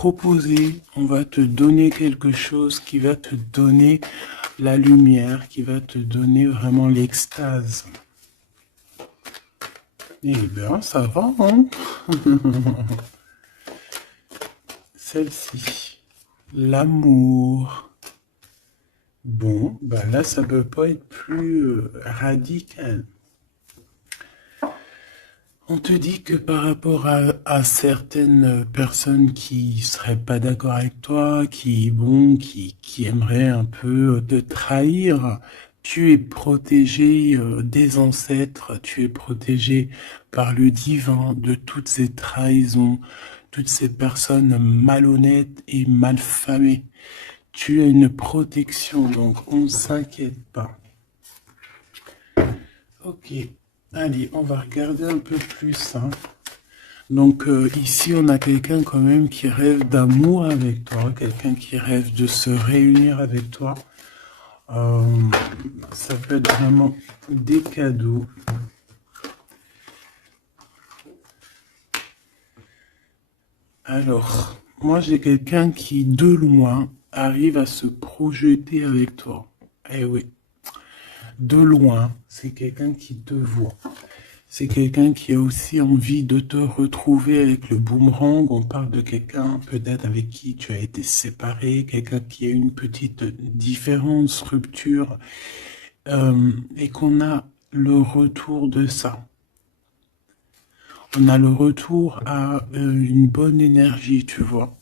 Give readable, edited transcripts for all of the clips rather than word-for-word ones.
proposer, on va te donner quelque chose qui va te donner la lumière, qui va te donner vraiment l'extase. Eh bien, ça va, hein? Celle-ci, l'amour. Bon, ben là, ça peut pas être plus radical. On te dit que par rapport à certaines personnes qui seraient pas d'accord avec toi, qui aimeraient un peu te trahir, tu es protégé des ancêtres, tu es protégé par le divin de toutes ces trahisons, toutes ces personnes malhonnêtes et malfamées. Tu as une protection, donc on ne s'inquiète pas. Ok, allez, on va regarder un peu plus, hein. Donc ici, on a quelqu'un quand même qui rêve d'amour avec toi, quelqu'un qui rêve de se réunir avec toi. Euh, Ça peut être vraiment des cadeaux. Alors, moi j'ai quelqu'un qui, de loin, arrive à se projeter avec toi. Eh oui, de loin, c'est quelqu'un qui te voit. C'est quelqu'un qui a aussi envie de te retrouver avec le boomerang. On parle de quelqu'un peut-être avec qui tu as été séparé, quelqu'un qui a une petite différence, rupture, et qu'on a le retour de ça. On a le retour à une bonne énergie, tu vois.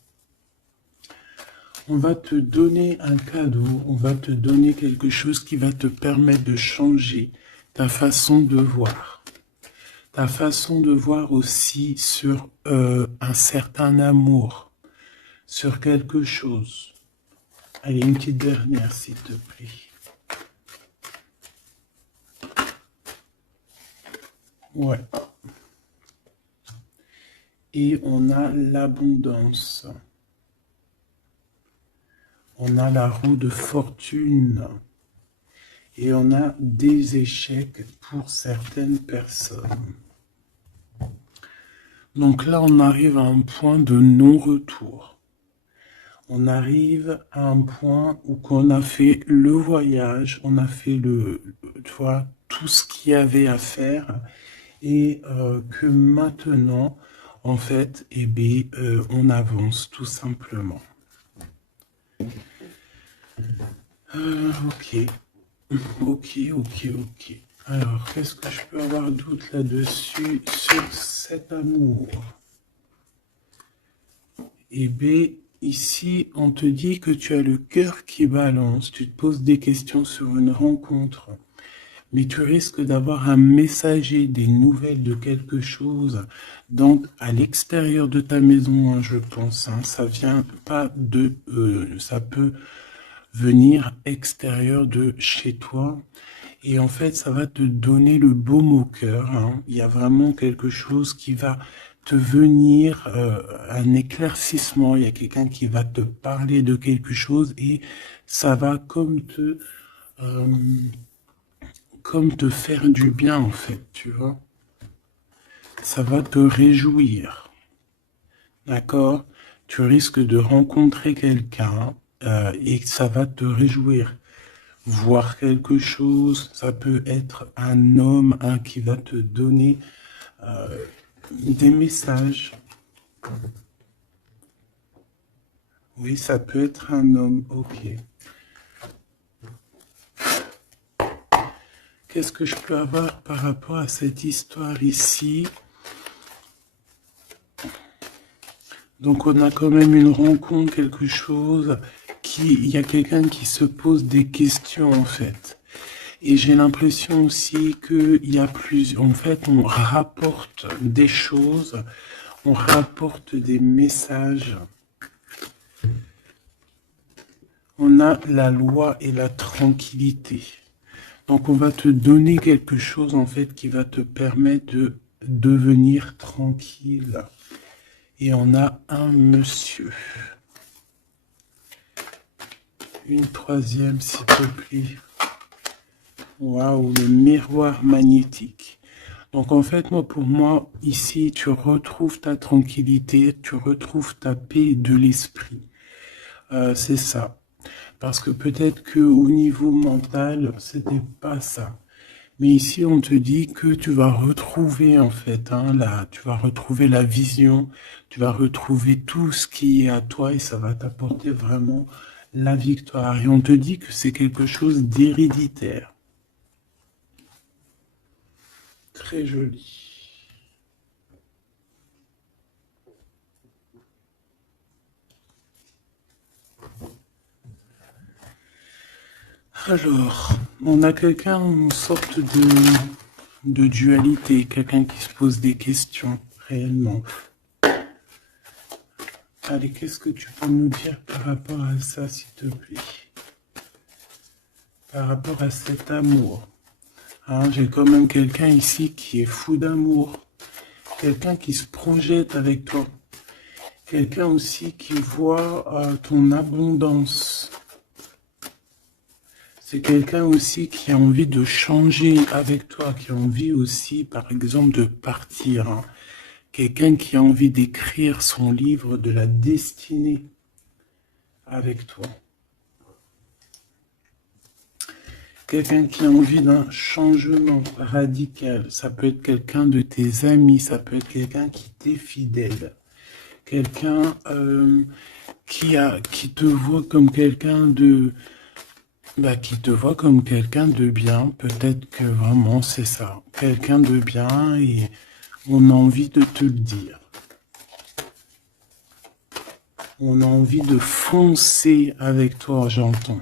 On va te donner un cadeau, on va te donner quelque chose qui va te permettre de changer ta façon de voir. Ta façon de voir aussi sur un certain amour, sur quelque chose. Allez, une petite dernière, s'il te plaît. Ouais. Et on a l'abondance. On a la roue de fortune. Et on a des échecs pour certaines personnes. Donc là, on arrive à un point de non-retour. On arrive à un point où on a fait le voyage, on a fait tu vois, tout ce qu'il y avait à faire et que maintenant, en fait, eh bien, on avance tout simplement. Ok, ok. Alors, qu'est-ce que je peux avoir d'autre là-dessus sur cet amour? Eh bien, ici, on te dit que tu as le cœur qui balance, tu te poses des questions sur une rencontre, mais tu risques d'avoir un messager, des nouvelles de quelque chose, donc à l'extérieur de ta maison, hein, je pense, hein, ça vient pas de, ça peut venir extérieur de chez toi. Et en fait, ça va te donner le baume au cœur, hein. Il y a vraiment quelque chose qui va te venir, un éclaircissement. Il y a quelqu'un qui va te parler de quelque chose et ça va comme te faire du bien, en fait, tu vois. Ça va te réjouir, d'accord? Tu risques de rencontrer quelqu'un et ça va te réjouir. Voir quelque chose, ça peut être un homme qui va te donner des messages. Oui, ça peut être un homme, ok. Qu'est-ce que je peux avoir par rapport à cette histoire ici? Donc on a quand même une rencontre, quelque chose il y a quelqu'un qui se pose des questions en fait. Et j'ai l'impression aussi qu'il y a en fait, on rapporte des choses, on rapporte des messages. On a la loi et la tranquillité. Donc on va te donner quelque chose en fait qui va te permettre de devenir tranquille. Et on a un monsieur. Une troisième, s'il te plaît. Waouh, le miroir magnétique. Donc en fait, moi, pour moi, ici, tu retrouves ta tranquillité, tu retrouves ta paix de l'esprit. C'est ça. Parce que peut-être que au niveau mental, c'était pas ça. Mais ici, on te dit que tu vas retrouver, en fait, tu vas retrouver la vision, tu vas retrouver tout ce qui est à toi et ça va t'apporter vraiment la victoire. Et on te dit que c'est quelque chose d'héréditaire. Très joli. Alors, on a quelqu'un, une sorte de dualité, quelqu'un qui se pose des questions, réellement. Allez, qu'est-ce que tu peux nous dire par rapport à ça, s'il te plaît? Par rapport à cet amour. J'ai quand même quelqu'un ici qui est fou d'amour. Quelqu'un qui se projette avec toi. Quelqu'un aussi qui voit ton abondance. C'est quelqu'un aussi qui a envie de changer avec toi, qui a envie aussi, par exemple, de partir. Quelqu'un qui a envie d'écrire son livre de la destinée avec toi. Quelqu'un qui a envie d'un changement radical. Ça peut être quelqu'un de tes amis, ça peut être quelqu'un qui t'est fidèle. Quelqu'un qui te voit comme quelqu'un de... qui te voit comme quelqu'un de bien. Peut-être que vraiment c'est ça. Quelqu'un de bien et on a envie de te le dire. On a envie de foncer avec toi, j'entends.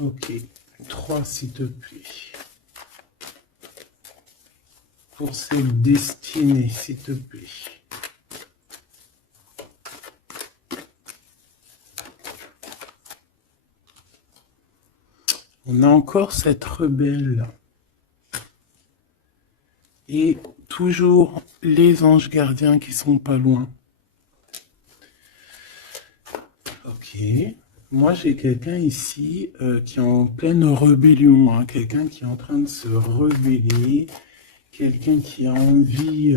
Ok, 3 s'il te plaît. Pour cette destinée, s'il te plaît. On a encore cette rebelle. Et toujours les anges gardiens qui sont pas loin. Ok. Moi, j'ai quelqu'un ici qui est en pleine rébellion. Quelqu'un qui est en train de se rebeller. Quelqu'un qui a envie,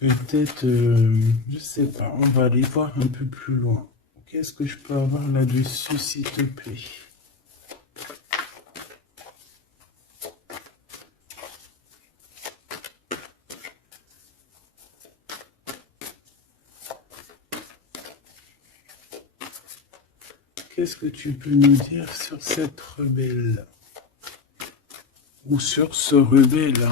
peut-être, je sais pas, on va aller voir un peu plus loin. Qu'est-ce que je peux avoir là-dessus, s'il te plaît? Qu'est-ce que tu peux nous dire sur cette rebelle? Ou sur ce rebelle,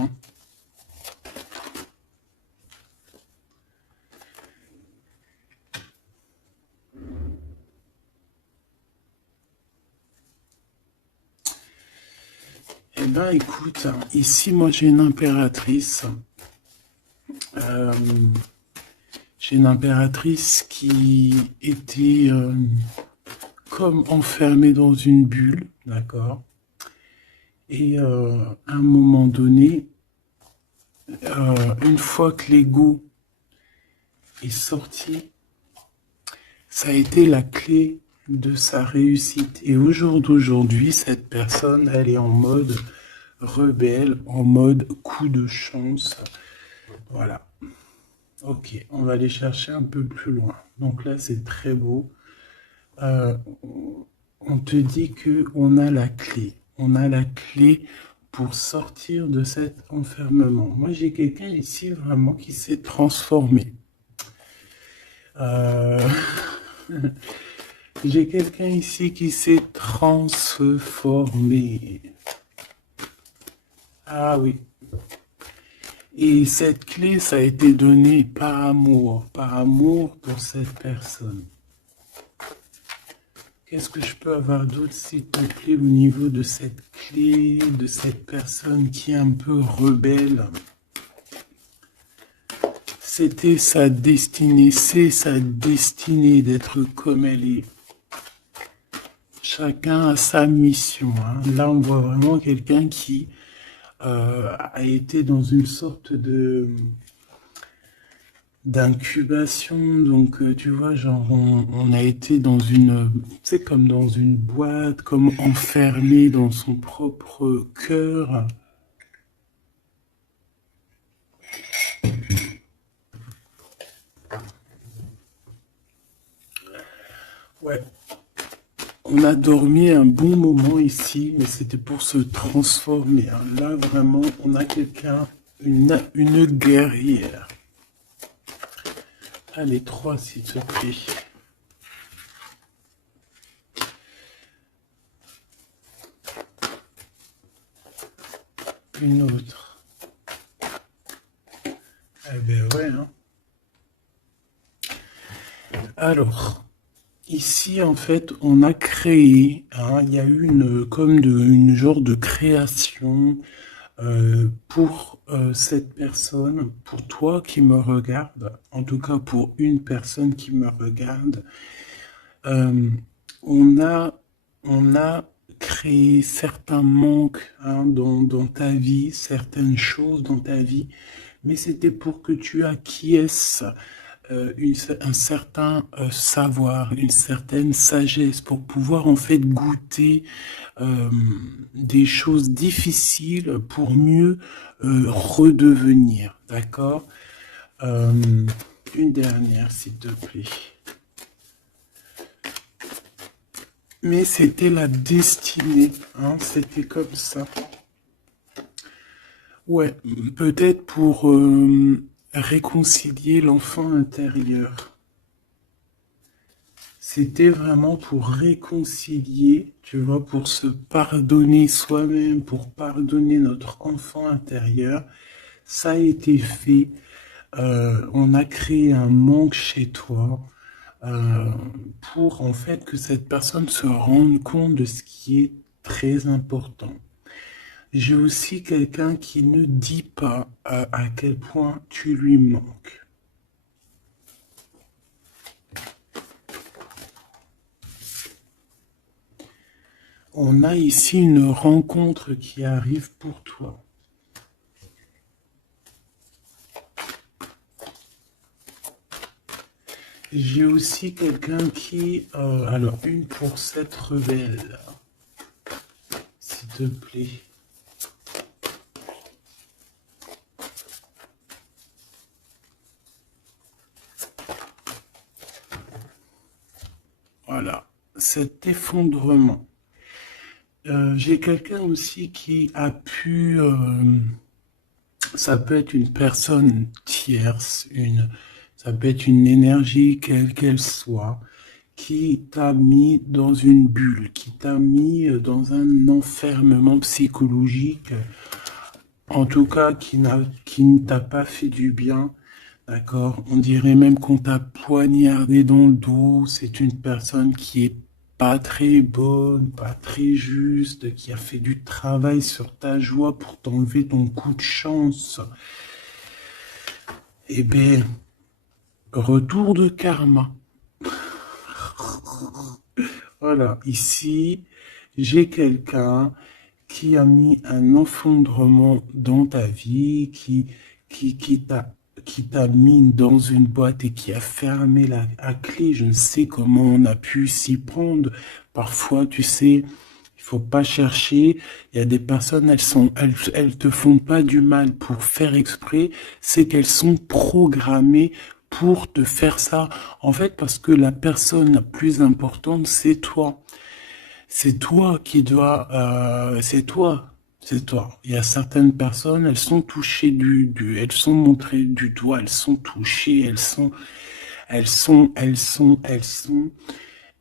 Eh ben, écoute, ici, moi, j'ai une impératrice. J'ai une impératrice qui était comme enfermée dans une bulle, d'accord? Et à un moment donné, une fois que l'ego est sorti, ça a été la clé de sa réussite. Et au jour d'aujourd'hui, cette personne, elle est en mode rebelle, en mode coup de chance. Voilà. Ok, on va aller chercher un peu plus loin. Donc là, c'est très beau. On te dit que on a la clé. On a la clé pour sortir de cet enfermement. Moi, j'ai quelqu'un ici vraiment qui s'est transformé. J'ai quelqu'un ici qui s'est transformé. Ah oui. Et cette clé, ça a été donné par amour pour cette personne. Qu'est-ce que je peux avoir d'autre, s'il te plaît, au niveau de cette clé, de cette personne qui est un peu rebelle? C'était sa destinée, c'est sa destinée d'être comme elle est. Chacun a sa mission. Là, on voit vraiment quelqu'un qui a été dans une sorte d'incubation. Donc, tu vois, genre, on a été dans une, tu sais, comme dans une boîte, comme enfermé dans son propre cœur. Ouais. On a dormi un bon moment ici, mais c'était pour se transformer, hein. Là, vraiment, on a quelqu'un, une guerrière. Allez, 3, s'il te plaît. Une autre. Eh ben ouais, hein. Alors, ici, en fait, on a créé, hein, il y a eu une genre de création pour cette personne, pour toi qui me regarde, en tout cas pour une personne qui me regarde. Euh, on a, on a créé certains manques, hein, dans ta vie, certaines choses dans ta vie, mais c'était pour que tu acquiesces un certain savoir, une certaine sagesse pour pouvoir en fait goûter euh, des choses difficiles pour mieux redevenir. D'accord. Une dernière, s'il te plaît. Mais c'était la destinée, hein, c'était comme ça. Ouais, peut-être pour réconcilier l'enfant intérieur. C'était vraiment pour réconcilier, tu vois, pour se pardonner soi-même, pour pardonner notre enfant intérieur. Ça a été fait. On a créé un manque chez toi euh, pour en fait que cette personne se rende compte de ce qui est très important. J'ai aussi quelqu'un qui ne dit pas à quel point tu lui manques. On a ici une rencontre qui arrive pour toi. J'ai aussi quelqu'un qui... alors, une pour cette rebelle, s'il te plaît. Voilà, cet effondrement. J'ai quelqu'un aussi qui a pu... ça peut être une personne tierce, ça peut être une énergie quelle qu'elle soit, qui t'a mis dans une bulle, qui t'a mis dans un enfermement psychologique, en tout cas qui ne t'a pas fait du bien, d'accord? On dirait même qu'on t'a poignardé dans le dos. C'est une personne qui est pas très bonne, pas très juste, qui a fait du travail sur ta joie pour t'enlever ton coup de chance. Eh bien, retour de karma. Voilà, ici, j'ai quelqu'un qui a mis un effondrement dans ta vie, qui, qui t'a, qui t'a mis dans une boîte et qui a fermé à clé. Je ne sais comment on a pu s'y prendre. Parfois, tu sais, il faut pas chercher. Il y a des personnes, elles te font pas du mal pour faire exprès. C'est qu'elles sont programmées pour te faire ça. En fait, parce que la personne la plus importante, c'est toi. C'est toi qui dois, c'est toi, c'est toi. Il y a certaines personnes, elles sont touchées elles sont montrées du doigt, elles sont touchées, elles sont.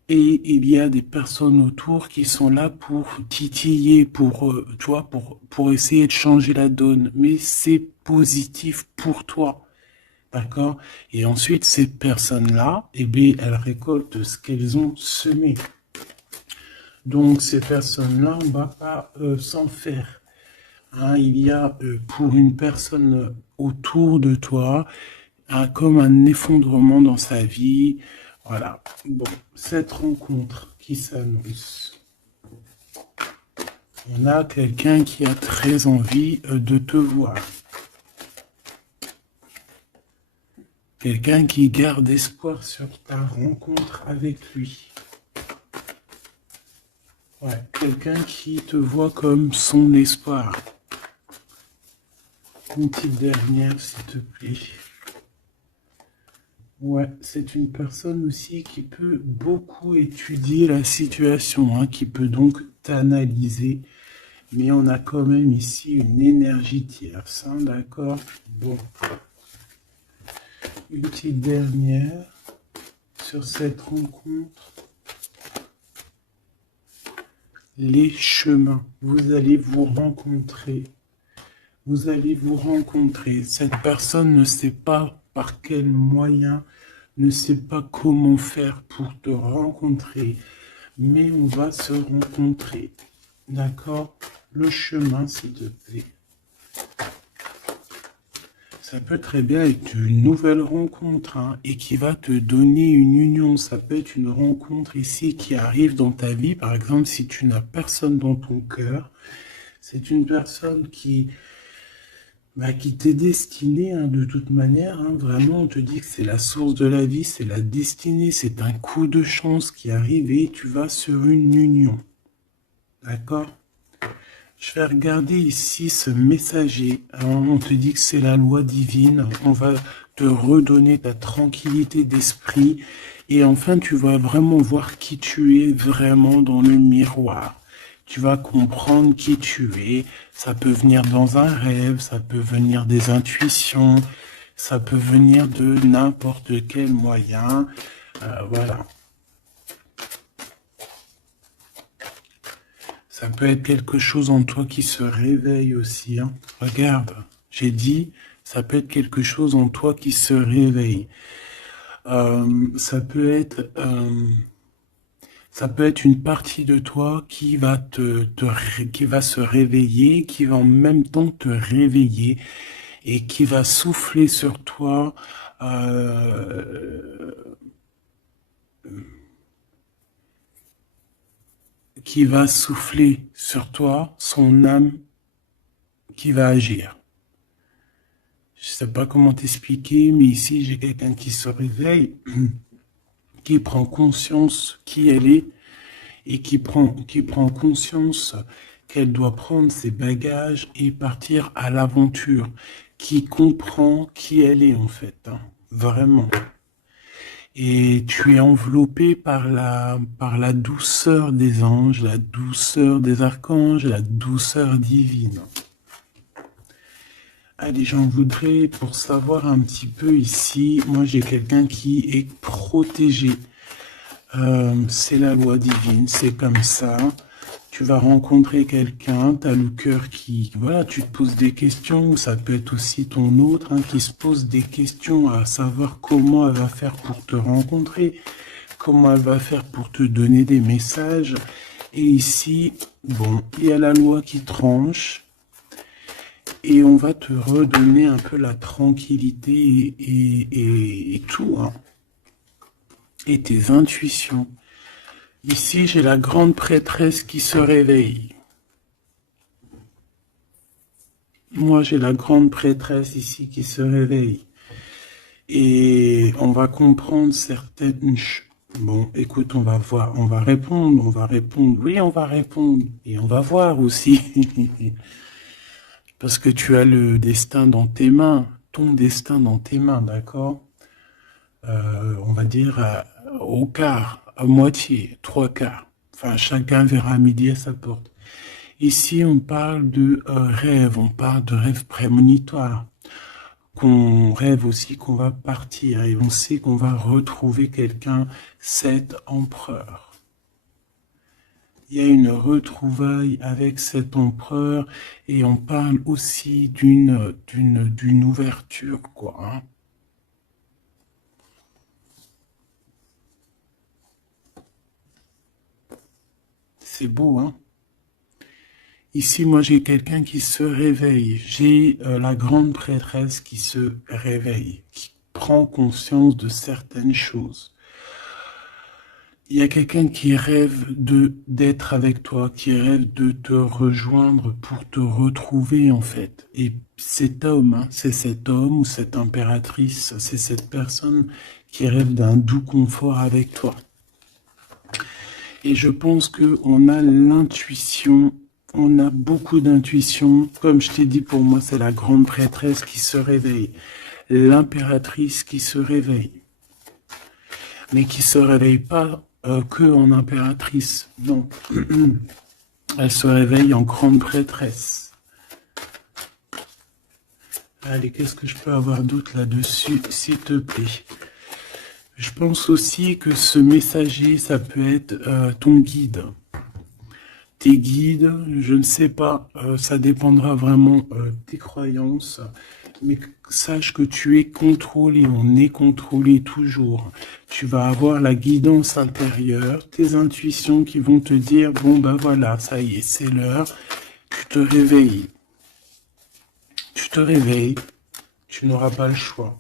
Et il y a des personnes autour qui sont là pour titiller, pour, tu vois, pour essayer de changer la donne. Mais c'est positif pour toi. D'accord? Et ensuite, ces personnes-là, eh bien, elles récoltent ce qu'elles ont semé. Donc ces personnes-là, on ne va pas s'en faire. Hein, il y a pour une personne autour de toi comme un effondrement dans sa vie. Voilà. Bon, cette rencontre qui s'annonce. On a quelqu'un qui a très envie de te voir. Quelqu'un qui garde espoir sur ta rencontre avec lui. Ouais, quelqu'un qui te voit comme son espoir. Une petite dernière, s'il te plaît. Ouais, c'est une personne aussi qui peut beaucoup étudier la situation, hein, qui peut donc t'analyser. Mais on a quand même ici une énergie tierce, hein, d'accord? Bon. Une petite dernière sur cette rencontre. Les chemins. Vous allez vous rencontrer. Vous allez vous rencontrer. Cette personne ne sait pas par quel moyen, ne sait pas comment faire pour te rencontrer, mais on va se rencontrer. D'accord? Le chemin, s'il te plaît. Ça peut très bien être une nouvelle rencontre, hein, et qui va te donner une union. Ça peut être une rencontre ici qui arrive dans ta vie. Par exemple, si tu n'as personne dans ton cœur, c'est une personne qui t'est destinée, hein, de toute manière. Hein, vraiment, on te dit que c'est la source de la vie, c'est la destinée, c'est un coup de chance qui arrive et tu vas sur une union. D'accord? Je vais regarder ici ce messager. Alors, on te dit que c'est la loi divine. On va te redonner ta tranquillité d'esprit. Et enfin, tu vas vraiment voir qui tu es vraiment dans le miroir. Tu vas comprendre qui tu es. Ça peut venir dans un rêve, ça peut venir des intuitions, ça peut venir de n'importe quel moyen. Voilà. Ça peut être quelque chose en toi qui se réveille aussi, hein. Regarde, j'ai dit, ça peut être quelque chose en toi qui se réveille. Ça peut être une partie de toi qui va qui va se réveiller, qui va en même temps te réveiller et qui va souffler sur toi. Qui va souffler sur toi son âme qui va agir. Je sais pas comment t'expliquer, mais ici j'ai quelqu'un qui se réveille, qui prend conscience qui elle est et qui prend conscience qu'elle doit prendre ses bagages et partir à l'aventure, qui comprend qui elle est en fait, hein, vraiment. Et tu es enveloppé par la douceur des anges, la douceur des archanges, la douceur divine. Allez, j'en voudrais pour savoir un petit peu ici. Moi, j'ai quelqu'un qui est protégé. C'est la loi divine, c'est comme ça. Tu vas rencontrer quelqu'un, tu as le cœur qui... Voilà, tu te poses des questions. Ça peut être aussi ton autre, hein, qui se pose des questions à savoir comment elle va faire pour te rencontrer, comment elle va faire pour te donner des messages. Et ici, bon, il y a la loi qui tranche. Et on va te redonner un peu la tranquillité et tout, hein. Et tes intuitions. Ici, j'ai la grande prêtresse qui se réveille. Moi, j'ai la grande prêtresse ici qui se réveille. Et on va comprendre certaines choses. Bon, écoute, on va voir, on va répondre, oui, on va répondre. Et on va voir aussi. Parce que tu as le destin dans tes mains, ton destin dans tes mains, d'accord? On va dire au quart, à moitié, trois quarts. Enfin, chacun verra midi à sa porte. Ici, on parle de rêve, on parle de rêve prémonitoire. Qu'on rêve aussi qu'on va partir et on sait qu'on va retrouver quelqu'un, cet empereur. Il y a une retrouvaille avec cet empereur et on parle aussi d'une ouverture, quoi, hein. C'est beau, hein? Ici, moi, j'ai quelqu'un qui se réveille. J'ai la grande prêtresse qui se réveille, qui prend conscience de certaines choses. il y a quelqu'un qui rêve d'être avec toi, qui rêve de te rejoindre pour te retrouver en fait. Et cet homme, hein, c'est cet homme ou cette impératrice, c'est cette personne qui rêve d'un doux confort avec toi. Et je pense que on a l'intuition, on a beaucoup d'intuition. Comme je t'ai dit, pour moi, c'est la grande prêtresse qui se réveille, l'impératrice qui se réveille, mais qui se réveille pas que en impératrice, non. Elle se réveille en grande prêtresse. Allez, qu'est-ce que je peux avoir d'autre là-dessus, s'il te plaît? Je pense aussi que ce messager, ça peut être ton guide. Tes guides, je ne sais pas, ça dépendra vraiment de tes croyances, mais sache que tu es contrôlé, on est contrôlé toujours. Tu vas avoir la guidance intérieure, tes intuitions qui vont te dire, bon ben voilà, ça y est, c'est l'heure, tu te réveilles. Tu te réveilles, tu n'auras pas le choix.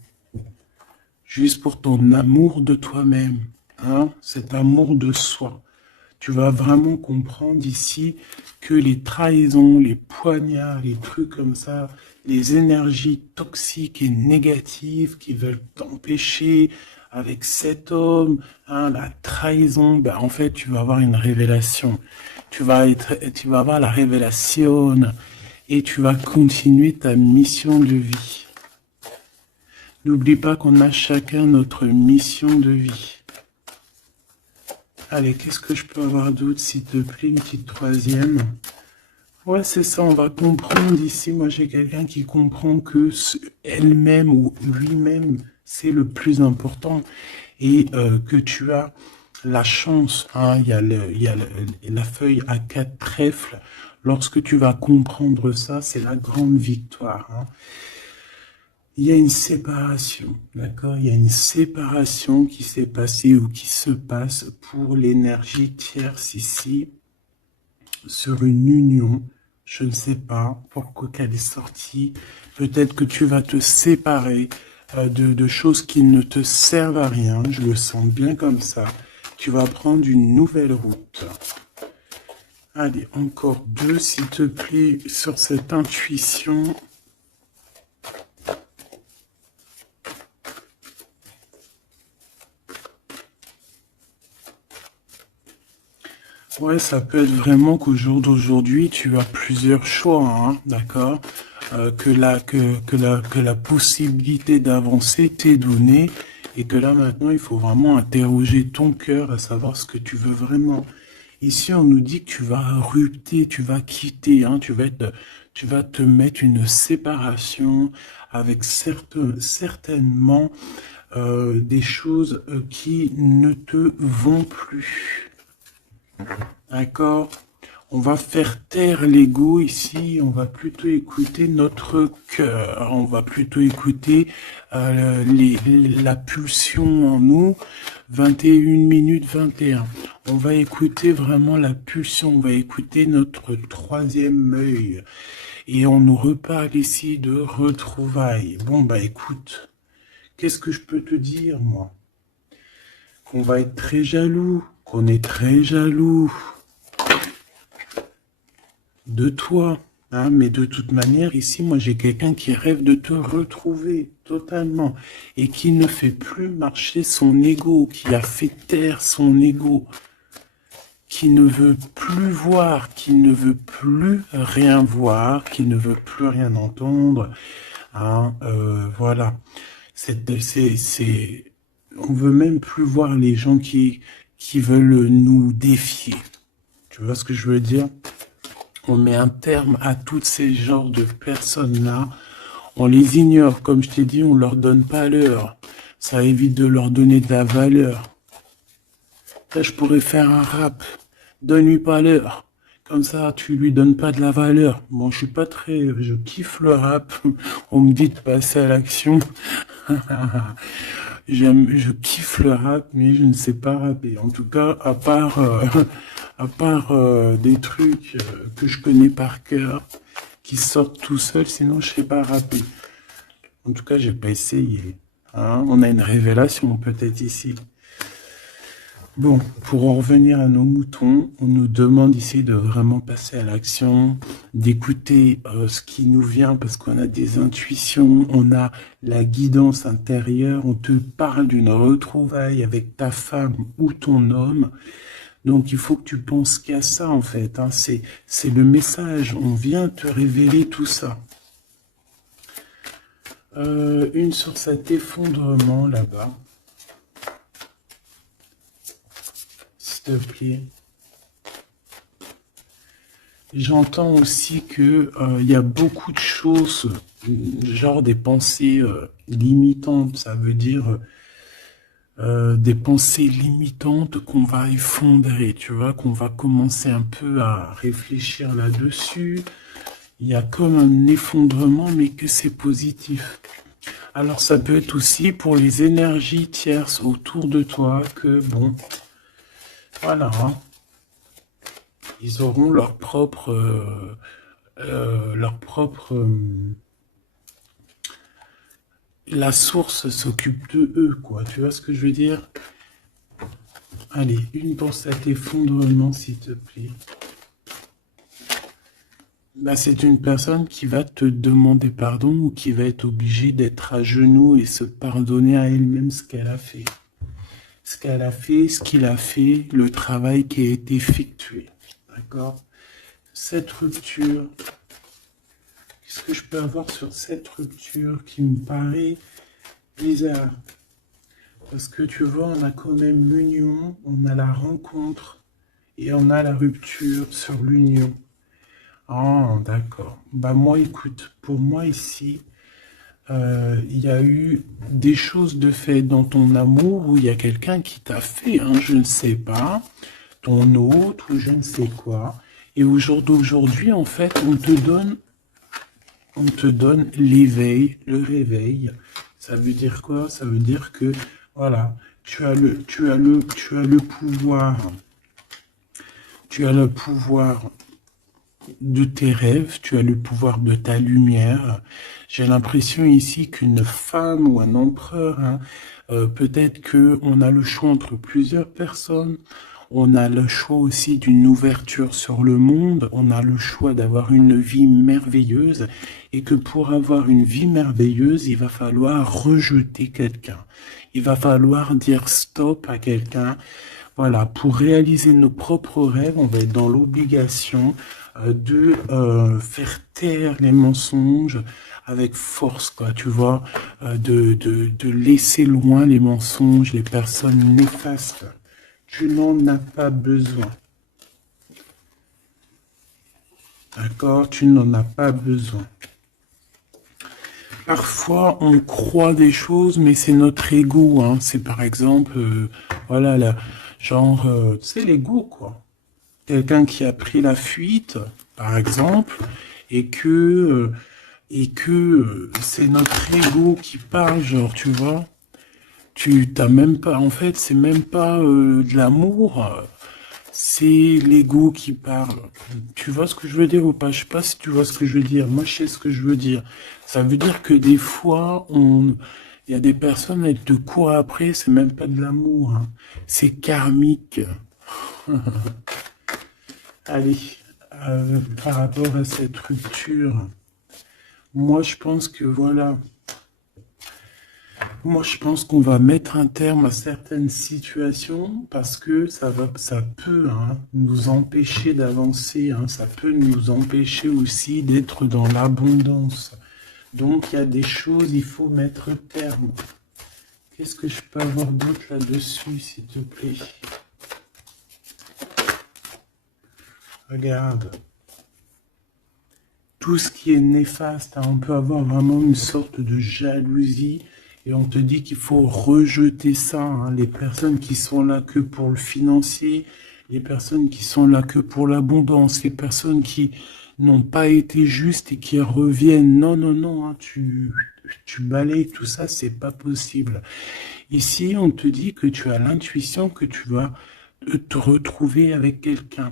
Juste pour ton amour de toi-même, hein, cet amour de soi. Tu vas vraiment comprendre ici que les trahisons, les poignards, les trucs comme ça, les énergies toxiques et négatives qui veulent t'empêcher avec cet homme, hein, la trahison, ben en fait tu vas avoir une révélation. Tu vas avoir la révélation et tu vas continuer ta mission de vie. N'oublie pas qu'on a chacun notre mission de vie. Allez, qu'est-ce que je peux avoir d'autre, s'il te plaît, une petite troisième. Ouais, c'est ça, on va comprendre ici. Moi, j'ai quelqu'un qui comprend que elle-même ou lui-même, c'est le plus important. Et que tu as la chance, hein, il y a la feuille à 4 trèfles. Lorsque tu vas comprendre ça, c'est la grande victoire. Hein. Il y a une séparation, d'accord? Il y a une séparation qui s'est passée ou qui se passe pour l'énergie tierce ici, sur une union. Je ne sais pas pourquoi qu'elle est sortie. Peut-être que tu vas te séparer de choses qui ne te servent à rien. Je le sens bien comme ça. Tu vas prendre une nouvelle route. Allez, encore deux, s'il te plaît, sur cette intuition. Ouais, ça peut être vraiment qu'au jour d'aujourd'hui, tu as plusieurs choix, hein, d'accord? Que la possibilité d'avancer t'est donnée et que là maintenant, il faut vraiment interroger ton cœur à savoir ce que tu veux vraiment. Ici, on nous dit que tu vas rupter, tu vas quitter, hein, tu vas te mettre une séparation avec certainement des choses qui ne te vont plus. D'accord? On va faire taire l'ego ici, on va plutôt écouter notre cœur, on va plutôt écouter la pulsion en nous, 21 minutes 21. On va écouter vraiment la pulsion, on va écouter notre troisième œil. Et on nous reparle ici de retrouvailles. Bon, bah écoute, qu'est-ce que je peux te dire, moi? Qu'on va être très jaloux, qu'on est très jaloux de toi, hein, mais de toute manière, ici, moi, j'ai quelqu'un qui rêve de te retrouver totalement et qui ne fait plus marcher son ego, qui a fait taire son ego, qui ne veut plus voir, qui ne veut plus rien voir, qui ne veut plus rien entendre, hein, voilà. On veut même plus voir les gens qui veulent nous défier. Tu vois ce que je veux dire? On met un terme à tous ces genres de personnes-là. On les ignore, comme je t'ai dit, on leur donne pas l'heure. Ça évite de leur donner de la valeur. Là, je pourrais faire un rap. Donne-lui pas l'heure. Comme ça, tu lui donnes pas de la valeur. Bon, je kiffe le rap. On me dit de passer à l'action. Je kiffe le rap, mais je ne sais pas rapper. En tout cas, à part des trucs que je connais par cœur, qui sortent tout seuls, sinon je sais pas rapper. En tout cas, j'ai pas essayé. Hein, on a une révélation peut-être ici. Bon, pour en revenir à nos moutons, on nous demande ici de vraiment passer à l'action, d'écouter ce qui nous vient parce qu'on a des intuitions, on a la guidance intérieure, on te parle d'une retrouvaille avec ta femme ou ton homme. Donc il faut que tu penses qu'à ça en fait, hein. C'est le message, on vient te révéler tout ça. Une sur cet effondrement là-bas, s'il te plaît. J'entends aussi que il y a beaucoup de choses, genre des pensées limitantes, ça veut dire des pensées limitantes qu'on va effondrer, tu vois, qu'on va commencer un peu à réfléchir là-dessus. Il y a comme un effondrement, mais que c'est positif. Alors ça peut être aussi pour les énergies tierces autour de toi que, bon, voilà, hein, ils auront la source s'occupe de eux, quoi. Tu vois ce que je veux dire? Allez, une pour cet effondrement, s'il te plaît. Bah, c'est une personne qui va te demander pardon ou qui va être obligée d'être à genoux et se pardonner à elle-même ce qu'elle a fait. Ce qu'elle a fait, ce qu'il a fait, le travail qui a été effectué. D'accord? Cette rupture, qu'est-ce que je peux avoir sur cette rupture qui me paraît bizarre? Parce que tu vois, on a quand même l'union, on a la rencontre et on a la rupture sur l'union. Ah, d'accord. Bah moi, écoute, pour moi ici, il y a eu des choses de fait dans ton amour où il y a quelqu'un qui t'a fait, hein, je ne sais pas, ton hôte ou je ne sais quoi. Et au jour d'aujourd'hui, en fait, on te donne l'éveil, le réveil. Ça veut dire quoi? Ça veut dire que, voilà, tu as le pouvoir de tes rêves, tu as le pouvoir de ta lumière. J'ai l'impression ici qu'une femme ou un empereur, hein, peut-être que on a le choix entre plusieurs personnes. On a le choix aussi d'une ouverture sur le monde. On a le choix d'avoir une vie merveilleuse. Et que pour avoir une vie merveilleuse, il va falloir rejeter quelqu'un. Il va falloir dire stop à quelqu'un. Voilà, pour réaliser nos propres rêves, on va être dans l'obligation de faire taire les mensonges avec force, quoi, tu vois, de laisser loin les mensonges, les personnes néfastes. Tu n'en as pas besoin. D'accord? Tu n'en as pas besoin. Parfois, on croit des choses, mais c'est notre ego, hein. C'est par exemple, voilà, genre, tu sais, l'ego, quoi. Quelqu'un qui a pris la fuite, par exemple, et que c'est notre ego qui parle, genre, tu vois. Tu t'as même pas, en fait, c'est même pas de l'amour, c'est l'ego qui parle. Tu vois ce que je veux dire ou pas? Je sais pas si tu vois ce que je veux dire. Moi, je sais ce que je veux dire. Ça veut dire que des fois, il y a des personnes, elles te courent après, c'est même pas de l'amour, hein. C'est karmique. Allez, par rapport à cette rupture, moi, je pense que voilà. Moi, je pense qu'on va mettre un terme à certaines situations parce que ça peut, hein, nous empêcher d'avancer, hein, ça peut nous empêcher aussi d'être dans l'abondance. Donc, il y a des choses, il faut mettre terme. Qu'est-ce que je peux avoir d'autre là-dessus, s'il te plaît? Regarde. Tout ce qui est néfaste, hein, on peut avoir vraiment une sorte de jalousie et on te dit qu'il faut rejeter ça, hein. Les personnes qui sont là que pour le financier, les personnes qui sont là que pour l'abondance, les personnes qui n'ont pas été justes et qui reviennent. Non, non, non, hein, tu balayes tout ça, c'est pas possible. Ici, on te dit que tu as l'intuition que tu vas te retrouver avec quelqu'un.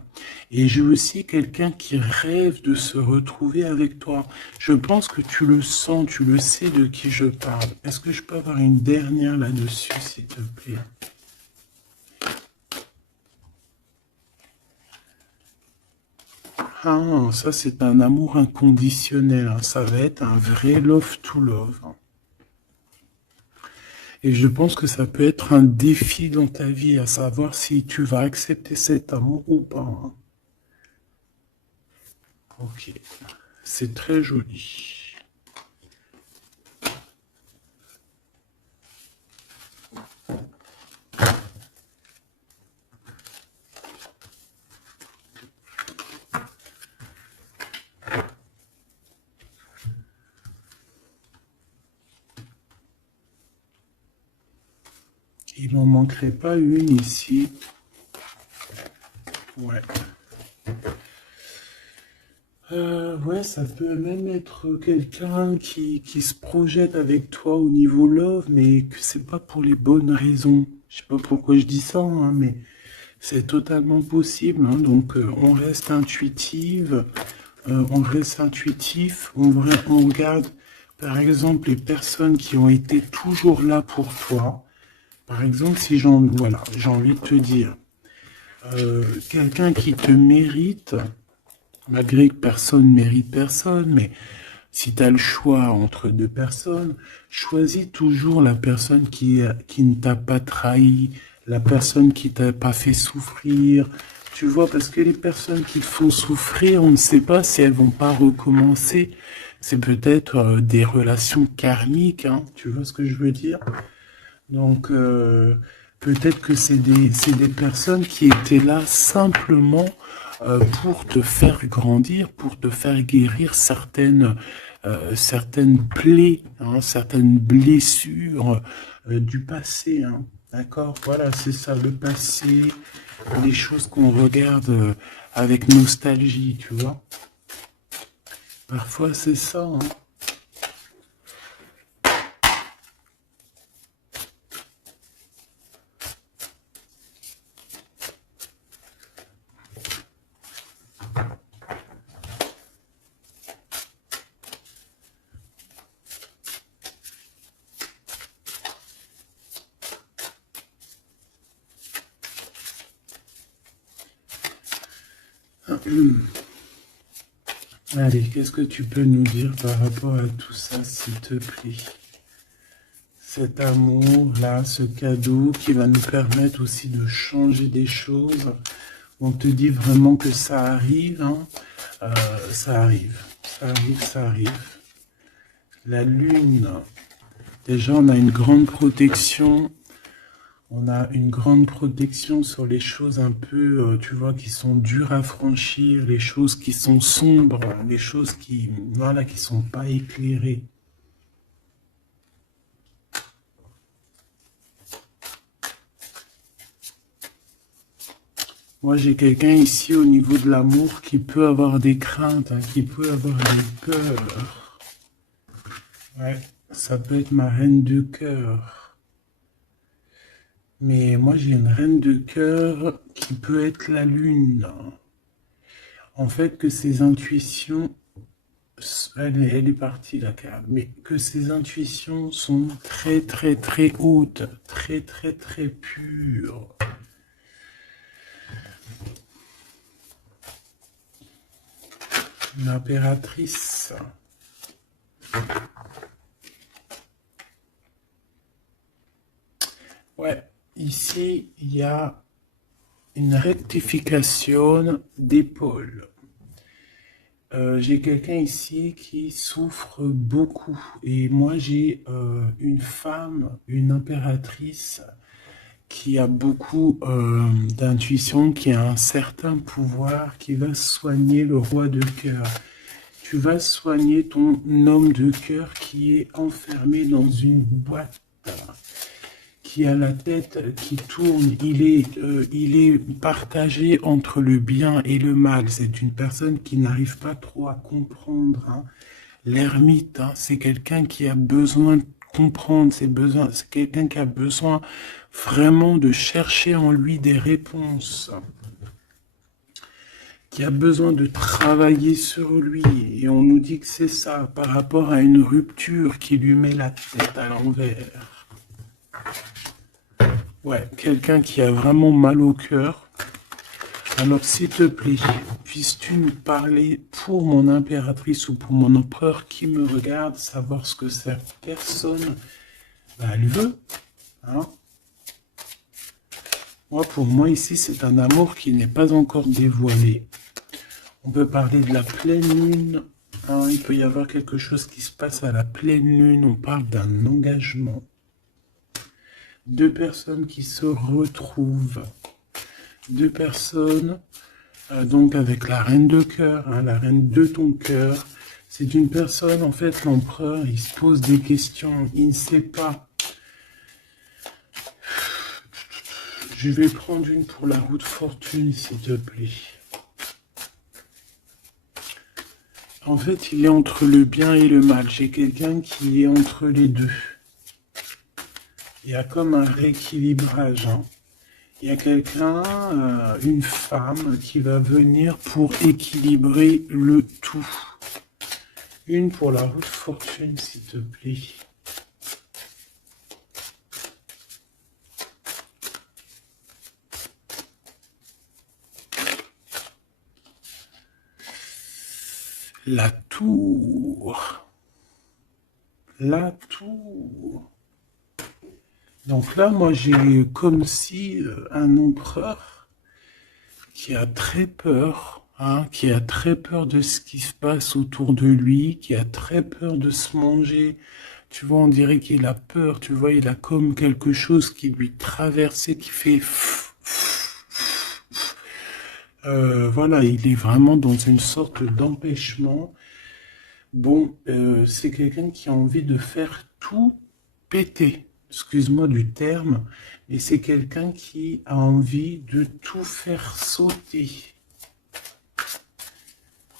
Et j'ai aussi quelqu'un qui rêve de se retrouver avec toi. Je pense que tu le sens, tu le sais de qui je parle. Est-ce que je peux avoir une dernière là-dessus, s'il te plaît? Ah, ça c'est un amour inconditionnel, hein. Ça va être un vrai love to love, hein. Et je pense que ça peut être un défi dans ta vie, à savoir si tu vas accepter cet amour ou pas, hein. Ok, c'est très joli. Il n'en manquerait pas une ici. Ouais. Ouais, ça peut même être quelqu'un qui se projette avec toi au niveau love, mais que c'est pas pour les bonnes raisons. Je sais pas pourquoi je dis ça, hein, mais c'est totalement possible, hein. Donc on reste intuitive, on reste intuitif, on regarde par exemple les personnes qui ont été toujours là pour toi. Par exemple, si voilà, j'ai envie de te dire, quelqu'un qui te mérite, malgré que personne mérite personne, mais si tu as le choix entre deux personnes, choisis toujours la personne qui ne t'a pas trahi, la personne qui t'a pas fait souffrir. Tu vois, parce que les personnes qui te font souffrir, on ne sait pas si elles vont pas recommencer. C'est peut-être des relations karmiques, hein, tu vois ce que je veux dire? Donc, peut-être que c'est des personnes qui étaient là simplement pour te faire grandir, pour te faire guérir certaines plaies, hein, certaines blessures du passé, hein. D'accord? Voilà, c'est ça, le passé, les choses qu'on regarde avec nostalgie, tu vois. Parfois, c'est ça, hein. Allez, qu'est-ce que tu peux nous dire par rapport à tout ça, s'il te plaît? Cet amour-là, ce cadeau qui va nous permettre aussi de changer des choses. On te dit vraiment que ça arrive, hein. Ça arrive, ça arrive, ça arrive. La lune, déjà on a une grande protection. On a une grande protection sur les choses un peu, tu vois, qui sont dures à franchir, les choses qui sont sombres, les choses qui, voilà, qui sont pas éclairées. Moi, j'ai quelqu'un ici au niveau de l'amour qui peut avoir des craintes, hein, qui peut avoir des peurs. Ouais, ça peut être ma reine de cœur. Mais moi, j'ai une reine de cœur qui peut être la lune. En fait, que ses intuitions, elle est partie la carte, mais que ses intuitions sont très très très hautes, très très très pures. L'impératrice. Ouais, ici, il y a une rectification d'épaule. J'ai quelqu'un ici qui souffre beaucoup. Et moi, j'ai une femme, une impératrice, qui a beaucoup d'intuition, qui a un certain pouvoir, qui va soigner le roi de cœur. Tu vas soigner ton homme de cœur qui est enfermé dans une boîte, qui a la tête qui tourne. Il est partagé entre le bien et le mal. C'est une personne qui n'arrive pas trop à comprendre, hein. L'ermite, hein, c'est quelqu'un qui a besoin de comprendre ses besoins. C'est quelqu'un qui a besoin vraiment de chercher en lui des réponses, qui a besoin de travailler sur lui. Et on nous dit que c'est ça, par rapport à une rupture qui lui met la tête à l'envers. Ouais, quelqu'un qui a vraiment mal au cœur. Alors, s'il te plaît, puisses-tu me parler pour mon impératrice ou pour mon empereur qui me regarde, savoir ce que cette personne elle veut, hein? Moi, pour moi, ici, c'est un amour qui n'est pas encore dévoilé. On peut parler de la pleine lune. Hein, il peut y avoir quelque chose qui se passe à la pleine lune. On parle d'un engagement. Deux personnes qui se retrouvent. Deux personnes, donc avec la reine de cœur, hein, la reine de ton cœur. C'est une personne, en fait, l'empereur, il se pose des questions. Il ne sait pas. Je vais prendre une pour la roue de fortune, s'il te plaît. En fait, il est entre le bien et le mal. J'ai quelqu'un qui est entre les deux. Il y a comme un rééquilibrage. Hein. Il y a quelqu'un, une femme, qui va venir pour équilibrer le tout. Une pour la roue de fortune, s'il te plaît. La tour. La tour. Donc là, moi, j'ai comme si un empereur qui a très peur, hein, qui a très peur de ce qui se passe autour de lui, qui a très peur de se manger. Tu vois, on dirait qu'il a peur, tu vois, il a comme quelque chose qui lui traverse, qui fait... voilà, il est vraiment dans une sorte d'empêchement. Bon, c'est quelqu'un qui a envie de faire tout péter. Excuse-moi du terme, mais c'est quelqu'un qui a envie de tout faire sauter.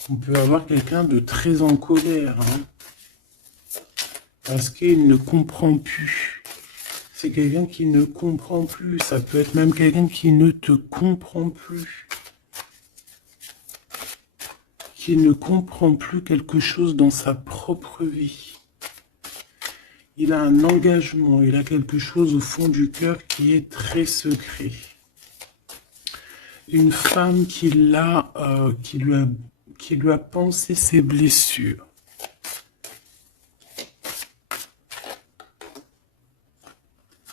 On peut avoir quelqu'un de très en colère, hein, parce qu'il ne comprend plus. C'est quelqu'un qui ne comprend plus. Ça peut être même quelqu'un qui ne te comprend plus. Qui ne comprend plus quelque chose dans sa propre vie. Il a un engagement, il a quelque chose au fond du cœur qui est très secret. Une femme qui lui a pensé ses blessures.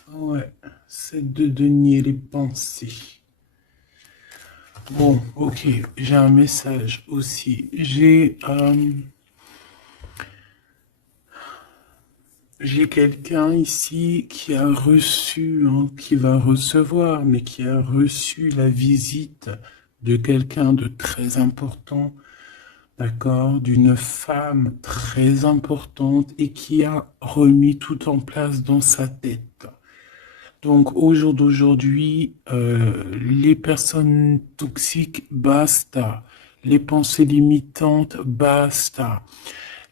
Ouais, c'est de denier les pensées. Bon, ok, j'ai un message aussi. J'ai quelqu'un ici qui a reçu, hein, qui va recevoir, mais qui a reçu la visite de quelqu'un de très important, d'accord, d'une femme très importante et qui a remis tout en place dans sa tête. Donc, au jour d'aujourd'hui, les personnes toxiques, basta. Les pensées limitantes, basta.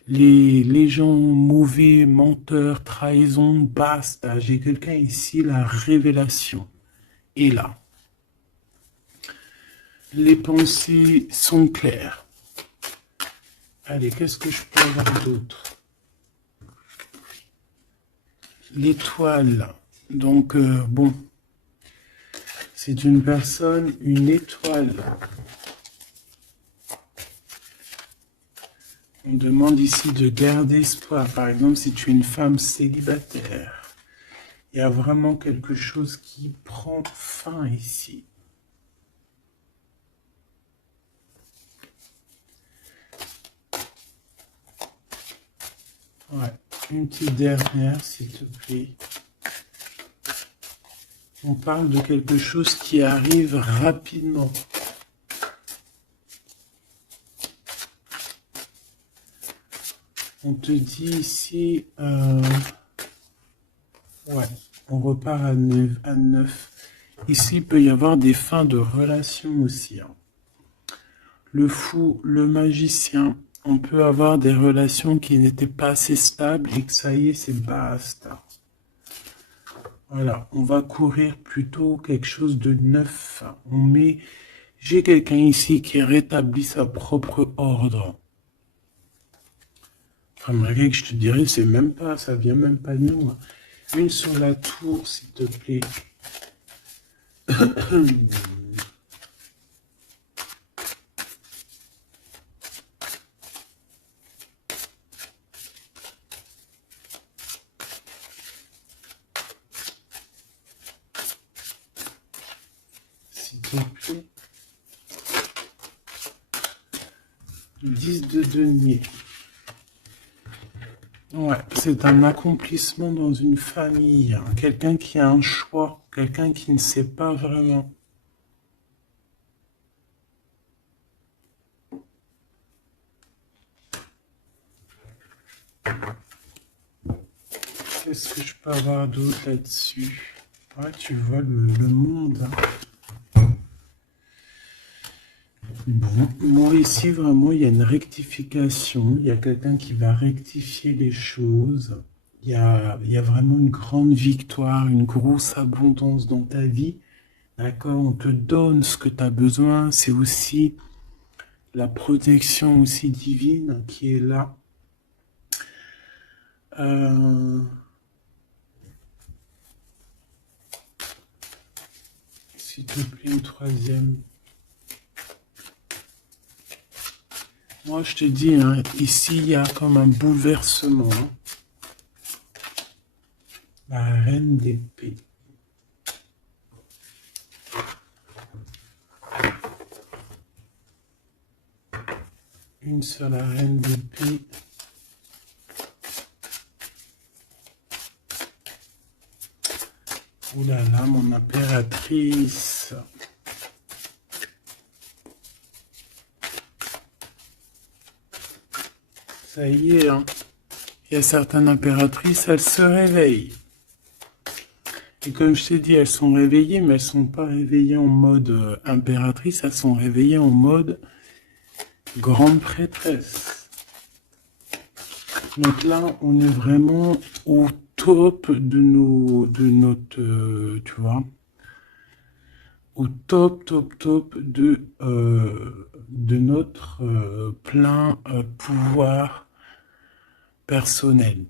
Les gens mauvais, menteurs, trahison, basta. J'ai quelqu'un ici, la révélation est là. Les pensées sont claires. Allez, qu'est-ce que je peux avoir d'autre? L'étoile. Donc, bon, c'est une personne, une étoile. On demande ici de garder espoir. Par exemple, si tu es une femme célibataire, il y a vraiment quelque chose qui prend fin ici. Ouais, une petite dernière, s'il te plaît. On parle de quelque chose qui arrive rapidement. On te dit ici, ouais, on repart à 9. Ici, il peut y avoir des fins de relations aussi. Hein. Le fou, le magicien, on peut avoir des relations qui n'étaient pas assez stables et que ça y est, c'est basta. Voilà, on va courir plutôt quelque chose de neuf. J'ai quelqu'un ici qui rétablit sa propre ordre. Enfin, malgré que je te dirais, c'est même pas, ça vient même pas de nous. Une sur la tour, s'il te plaît. d'épée. 10 de denier. Ouais, c'est un accomplissement dans une famille. Hein. Quelqu'un qui a un choix, quelqu'un qui ne sait pas vraiment. Qu'est-ce que je peux avoir d'autre là-dessus? Ouais, tu vois le monde. Hein. Bon, moi ici, vraiment, il y a une rectification. Il y a quelqu'un qui va rectifier les choses. Il y a vraiment une grande victoire, une grosse abondance dans ta vie. D'accord? On te donne ce que tu as besoin. C'est aussi la protection aussi divine qui est là. S'il te plaît, une troisième. Moi, je te dis, hein, ici, il y a comme un bouleversement. Hein. La reine d'épée. Une seule reine d'épée. Ouh là là, mon impératrice. Ça y est, hein. Il y a certaines impératrices, elles se réveillent. Et comme je t'ai dit, elles sont réveillées, mais elles sont pas réveillées en mode impératrice, elles sont réveillées en mode grande prêtresse. Donc là, on est vraiment au top de notre, tu vois, au top de notre plein pouvoir personnel.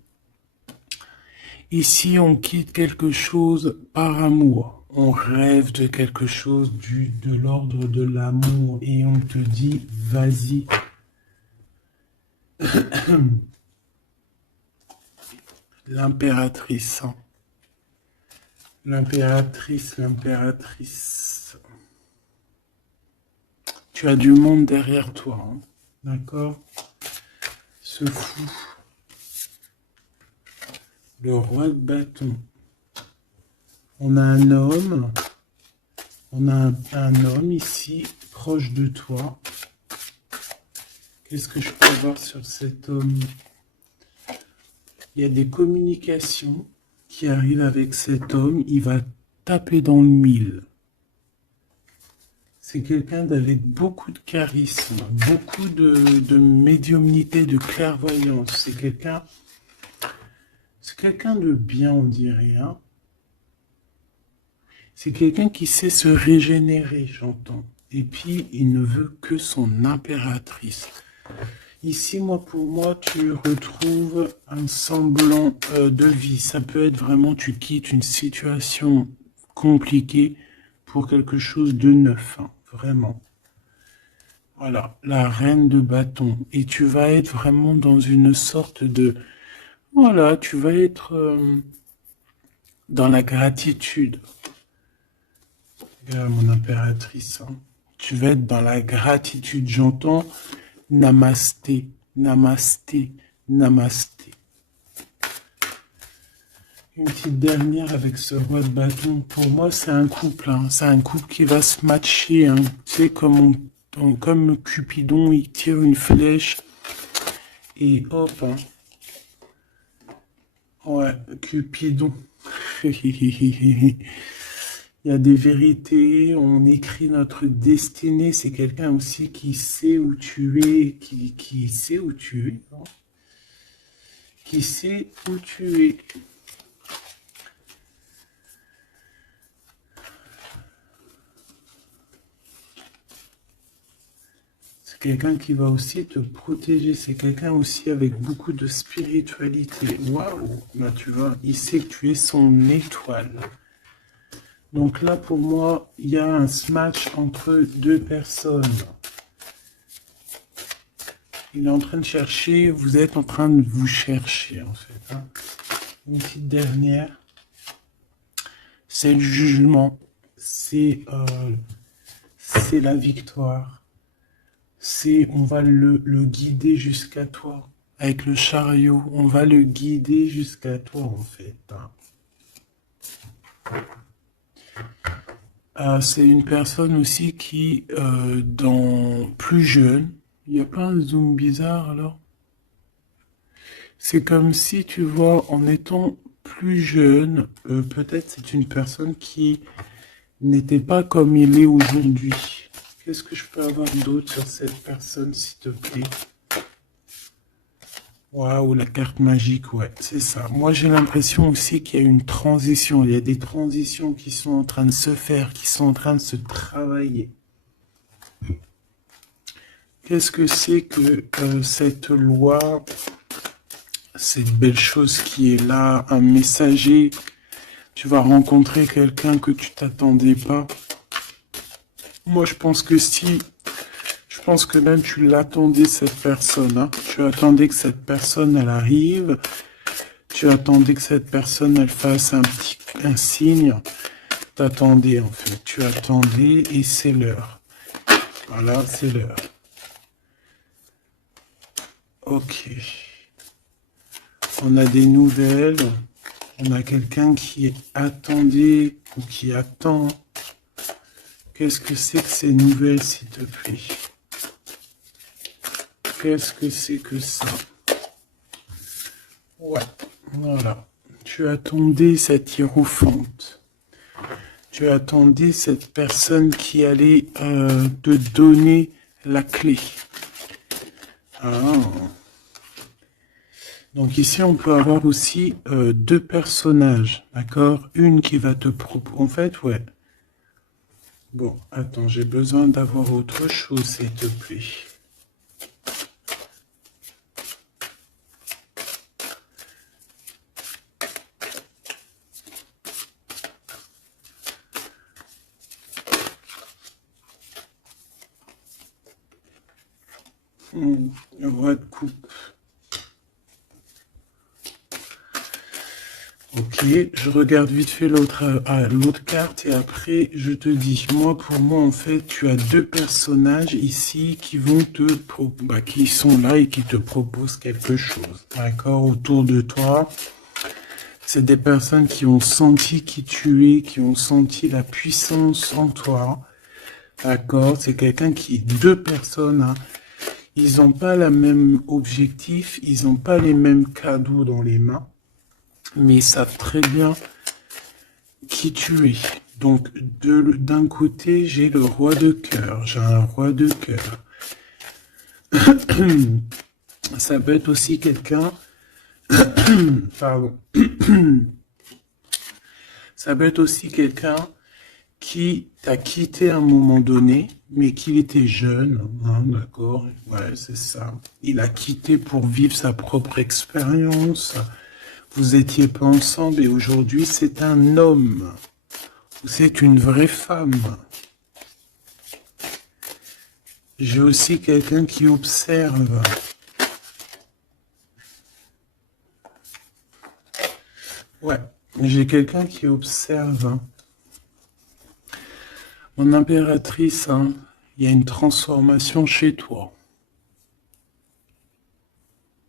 Ici, on quitte quelque chose par amour. On rêve de quelque chose de l'ordre de l'amour et on te dit, vas-y. L'impératrice. Hein. L'impératrice. Tu as du monde derrière toi. Hein. D'accord? Ce fou. Le roi de bâton. On a un homme. On a un homme ici, proche de toi. Qu'est-ce que je peux avoir sur cet homme? Il y a des communications qui arrivent avec cet homme. Il va taper dans le mille. C'est quelqu'un d'avec beaucoup de charisme, beaucoup de médiumnité, de clairvoyance. C'est quelqu'un de bien, on dirait. Hein. C'est quelqu'un qui sait se régénérer, j'entends. Et puis, il ne veut que son impératrice. Ici, pour moi, tu retrouves un semblant de vie. Ça peut être vraiment, tu quittes une situation compliquée pour quelque chose de neuf. Hein, vraiment. Voilà, la reine de bâton. Et tu vas être vraiment dans une sorte de... Voilà, tu vas être dans la gratitude. Regarde mon impératrice. Hein. Tu vas être dans la gratitude. J'entends namasté, namasté, namasté. Une petite dernière avec ce roi de bâton. Pour moi, c'est un couple. Hein. C'est un couple qui va se matcher. Hein. Tu sais, comme Cupidon, il tire une flèche. Et hop. Hein. Ouais, Cupidon. Il y a des vérités, on écrit notre destinée. C'est quelqu'un aussi qui sait où tu es, qui sait où tu es. Hein. Qui sait où tu es. C'est quelqu'un qui va aussi te protéger. C'est quelqu'un aussi avec beaucoup de spiritualité. Waouh! Bah, tu vois, il sait que tu es son étoile. Donc là, pour moi, il y a un match entre deux personnes. Il est en train de chercher, vous êtes en train de vous chercher, en fait. Hein. Une petite dernière. C'est le jugement. C'est c'est la victoire. On va le guider jusqu'à toi. Avec le chariot, on va le guider jusqu'à toi, en fait. C'est une personne aussi qui, plus jeune, il n'y a pas un zoom bizarre alors? C'est comme si, tu vois, en étant plus jeune, peut-être c'est une personne qui n'était pas comme il est aujourd'hui. Qu'est-ce que je peux avoir d'autre sur cette personne, s'il te plaît? Waouh, la carte magique, ouais, c'est ça. Moi, j'ai l'impression aussi qu'il y a une transition. Il y a des transitions qui sont en train de se faire, qui sont en train de se travailler. Qu'est-ce que c'est que cette loi, cette belle chose qui est là, un messager? Tu vas rencontrer quelqu'un que tu t'attendais pas. Moi, je pense que si, je pense que même tu l'attendais, cette personne, hein. Tu attendais que cette personne, elle arrive. Tu attendais que cette personne, elle fasse un signe. T'attendais, en fait. Tu attendais et c'est l'heure. Voilà, c'est l'heure. Ok. On a des nouvelles. On a quelqu'un qui attendait ou qui attend. Qu'est-ce que c'est que ces nouvelles, s'il te plaît? Qu'est-ce que c'est que ça? Ouais, voilà. Tu attendais cette hiérophante. Tu attendais cette personne qui allait te donner la clé. Ah. Donc ici, on peut avoir aussi deux personnages, d'accord? Une qui va te proposer... En fait, ouais. Bon, attends, j'ai besoin d'avoir autre chose, s'il te plaît. Le roi de coupe. Ok, je regarde vite fait l'autre carte et après je te dis. Moi, pour moi, en fait, tu as deux personnages ici qui vont qui sont là et qui te proposent quelque chose. D'accord, autour de toi. C'est des personnes qui ont senti qui tu es, qui ont senti la puissance en toi. D'accord, c'est deux personnes, hein. Ils n'ont pas le même objectif, ils n'ont pas les mêmes cadeaux dans les mains, mais ils savent très bien qui tu es. Donc, d'un côté, j'ai le roi de cœur, j'ai un roi de cœur. Ça peut être aussi quelqu'un, pardon, ça peut être aussi quelqu'un qui t'a quitté à un moment donné, mais qu'il était jeune, hein, d'accord? Ouais, c'est ça. Il a quitté pour vivre sa propre expérience. Vous étiez pas ensemble et aujourd'hui c'est un homme. C'est une vraie femme. J'ai aussi quelqu'un qui observe. Ouais, j'ai quelqu'un qui observe. Mon impératrice, hein, il y a une transformation chez toi.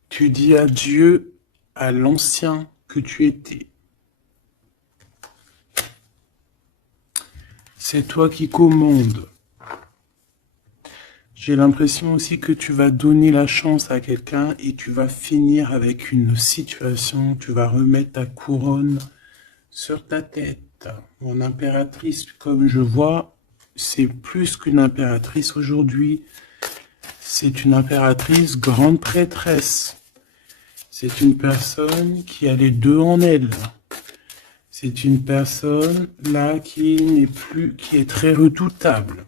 Tu dis adieu à l'ancien que tu étais. C'est toi qui commandes. J'ai l'impression aussi que tu vas donner la chance à quelqu'un et tu vas finir avec une situation, tu vas remettre ta couronne sur ta tête. Mon impératrice, comme je vois, c'est plus qu'une impératrice aujourd'hui. C'est une impératrice grande prêtresse. C'est une personne qui a les deux en elle. C'est une personne là qui est très redoutable.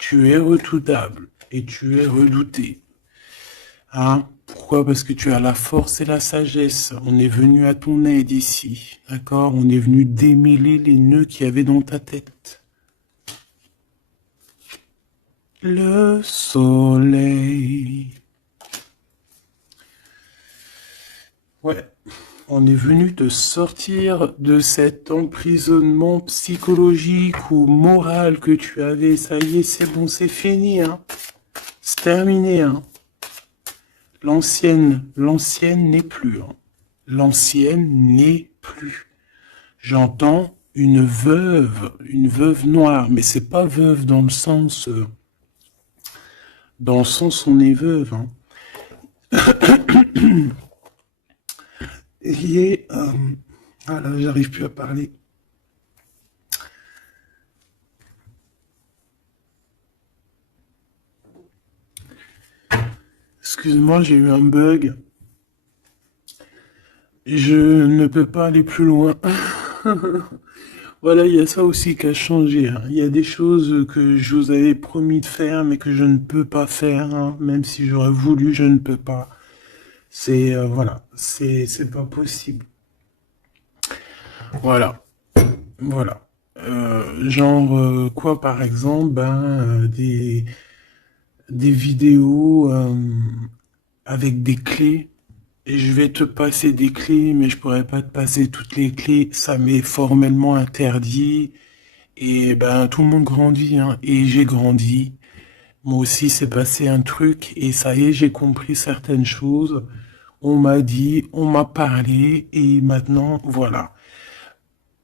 Tu es redoutable et tu es redouté. Hein? Pourquoi? Parce que tu as la force et la sagesse. On est venu à ton aide ici. D'accord? On est venu démêler les nœuds qu'il y avait dans ta tête. Le soleil. Ouais. On est venu te sortir de cet emprisonnement psychologique ou moral que tu avais. Ça y est, c'est bon, c'est fini, hein. C'est terminé, hein. L'ancienne n'est plus, hein. L'ancienne n'est plus. J'entends une veuve noire, mais c'est pas veuve dans le sens on est veuve, hein. Et ah là, j'arrive plus à parler. Excuse-moi, j'ai eu un bug. Je ne peux pas aller plus loin. Voilà, il y a ça aussi qui a changé, hein. Il y a des choses que je vous avais promis de faire, mais que je ne peux pas faire, hein. Même si j'aurais voulu, je ne peux pas. C'est voilà, c'est pas possible. Voilà, voilà. Genre quoi, par exemple, des vidéos avec des clés. Et je vais te passer des clés, mais je pourrais pas te passer toutes les clés. Ça m'est formellement interdit. Et ben tout le monde grandit, hein. Et j'ai grandi. Moi aussi, c'est passé un truc. Et ça y est, j'ai compris certaines choses. On m'a dit, on m'a parlé. Et maintenant, voilà.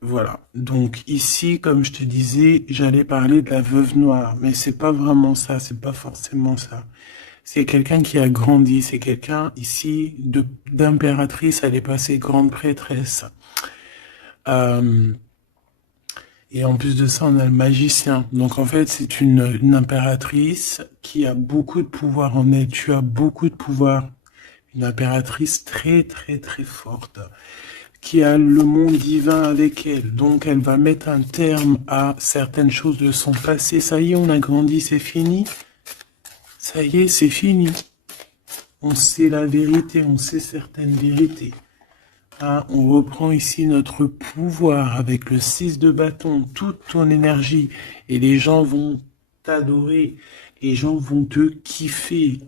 Voilà. Donc ici, comme je te disais, j'allais parler de la veuve noire. Mais c'est pas vraiment ça. C'est pas forcément ça. C'est quelqu'un qui a grandi, c'est quelqu'un ici d'impératrice, elle est passée grande prêtresse. Euh, et en plus de ça, on a le magicien. Donc en fait, c'est une impératrice qui a beaucoup de pouvoir en elle. Tu as beaucoup de pouvoir. Une impératrice très très très forte, qui a le monde divin avec elle. Donc elle va mettre un terme à certaines choses de son passé. Ça y est, on a grandi, c'est fini. Ça y est, c'est fini. On sait la vérité, on sait certaines vérités. Ah, on reprend ici notre pouvoir avec le 6 de bâton, toute ton énergie. Et les gens vont t'adorer. Les gens vont te kiffer.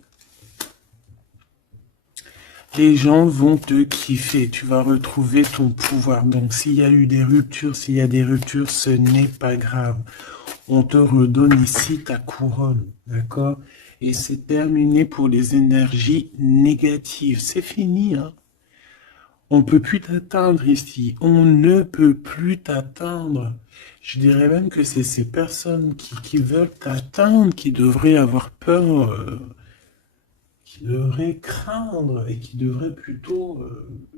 Les gens vont te kiffer. Tu vas retrouver ton pouvoir. Donc, s'il y a eu des ruptures, s'il y a des ruptures, ce n'est pas grave. On te redonne ici ta couronne. D'accord ? Et c'est terminé pour les énergies négatives. C'est fini, hein. On peut plus t'atteindre ici. On ne peut plus t'atteindre. Je dirais même que c'est ces personnes qui veulent t'atteindre qui devraient avoir peur, qui devraient craindre et qui devraient plutôt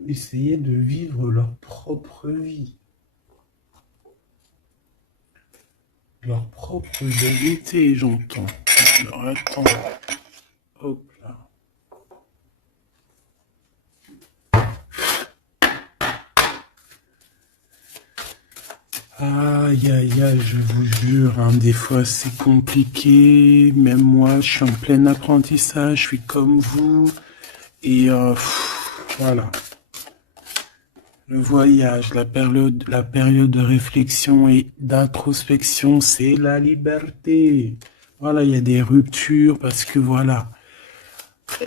essayer de vivre leur propre vie. Leur propre vérité, j'entends. Alors attends. Hop là. Aïe, aïe, aïe, je vous jure, hein, des fois c'est compliqué. Même moi, je suis en plein apprentissage, je suis comme vous. Et voilà. Le voyage, la période de réflexion et d'introspection, c'est la liberté. Voilà, il y a des ruptures parce que voilà.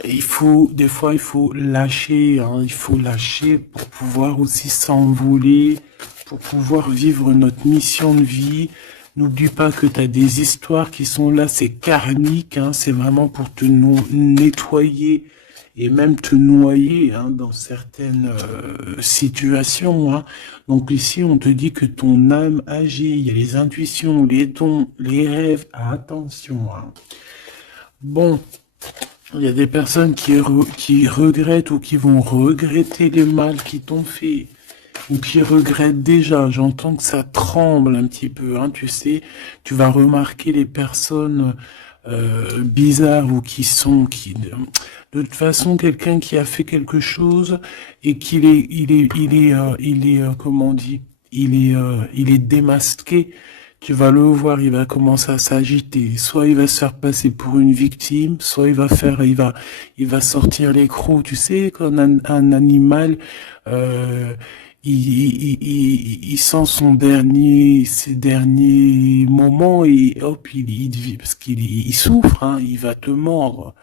Des fois, il faut lâcher, hein, il faut lâcher pour pouvoir aussi s'envoler, pour pouvoir vivre notre mission de vie. N'oublie pas que tu as des histoires qui sont là, c'est karmique, hein, c'est vraiment pour te nettoyer et même te noyer, hein, dans certaines situations, hein. Donc ici, on te dit que ton âme agit, il y a les intuitions, les dons, les rêves, attention, hein. Bon. Il y a des personnes qui regrettent ou qui vont regretter les mal qui t'ont fait, ou qui regrettent déjà. J'entends que ça tremble un petit peu, hein, tu sais. Tu vas remarquer les personnes bizarres ou de toute façon, quelqu'un qui a fait quelque chose et comment on dit, il est démasqué. Tu vas le voir, il va commencer à s'agiter. Soit il va se faire passer pour une victime, soit il va sortir les crocs. Tu sais, quand un animal, euh, il sent ses derniers moments et hop, il vit parce il souffre, hein, il va te mordre.